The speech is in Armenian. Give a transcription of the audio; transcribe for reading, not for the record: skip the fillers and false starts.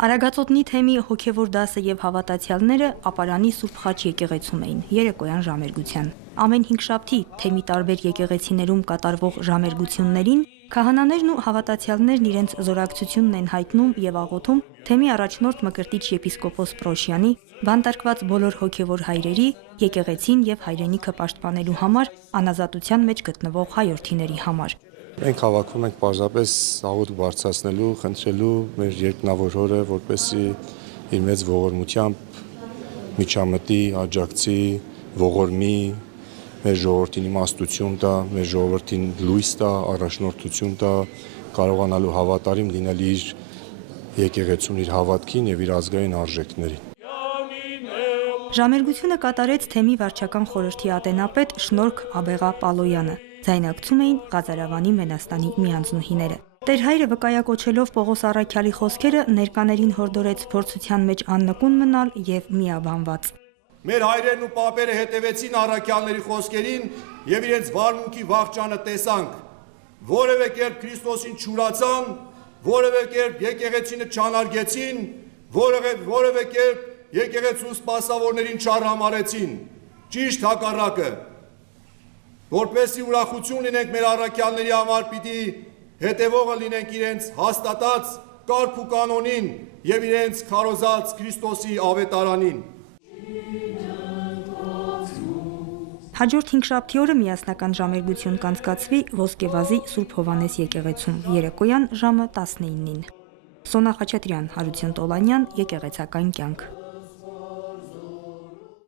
Արագածոտնի թեմի հոգևոր դասը եւ հավատացյալները ապարանի Սուրբ Խաչ եկեղեցում էին երեկոյան ժամերգության։ Ամեն հինգշաբթի թեմի տարբեր եկեղեցիներում կատարվող ժամերգություններին քահանաներն ու հավատացյալներն իրենց զորակցությունն են հայտնում եւ աղոթում թեմի առաջնորդ Մկրտիչ եպիսկոպոս Պրոշյանի, բանտարկված բոլոր հոգևոր հայրերի, եկեղեցին եւ հայրենիքը պաշտպանելու համար, անազատության մեջ գտնվող հայրենիների համար։ Մենք հավաքվում ենք պարզապես աղոթք բարձրացնելու, խնդրելու մեր երկնավոր Հորը, որպեսզի իր մեծ ողորմությամբ միջամտի, աջակցի, ողորմի, մեր ժողովրդին իմաստություն տա, մեր ժողովրդին լույս տա, առաջնորդություն տա, կարողանալու հավատարիմ լինել իր եկեղեցուն, իր հավատքին եւ իր ազգային արժեքներին։ Ժամերգությունը կատարեց թեմի վարչական խորհրդի ատենապետ Շնորհք Աբեղա Պալոյանը։ Ձայնարկում էին Ղազարավանի Մենաստանի միանձնուհիները։ Տեր հայրը վկայակոչելով Պողոս Առաքյալի խոսքերը ներկաներին հորդորեց փորձության մեջ աննկուն մնալ եւ միաբանված։ Մեր հայրերն ու պապերը հետևեցին առաքյալների խոսքերին եւ իրենց վարմունքի վաղճանը տեսանք։ Որևէ կերպ Քրիստոսին չուրացան, որևէ կերպ եկեղեցինը չանարգեցին, որևէ կերպ եկեղեցու սպասավորներին չարհամարեցին։ Ճիշտ հակառակը։ Որպեսզի ուրախություն լինենք մեր առաքյալների համար, պիտի հետևողը լինենք իրենց հաստատած կարգ ու կանոնին եւ իրենց քարոզած Քրիստոսի ավետարանին։ Հաջորդ հինգշաբթի օրը միասնական ժամերգություն կանցկացվի Ոսկեվազի Սուրբ Հովհաննես եկեղեցում երեկոյան ժամը 19-ին։ Սոնա Խաչատրյան, Հարություն Տոլանյան, Եկեղեցական կյանք։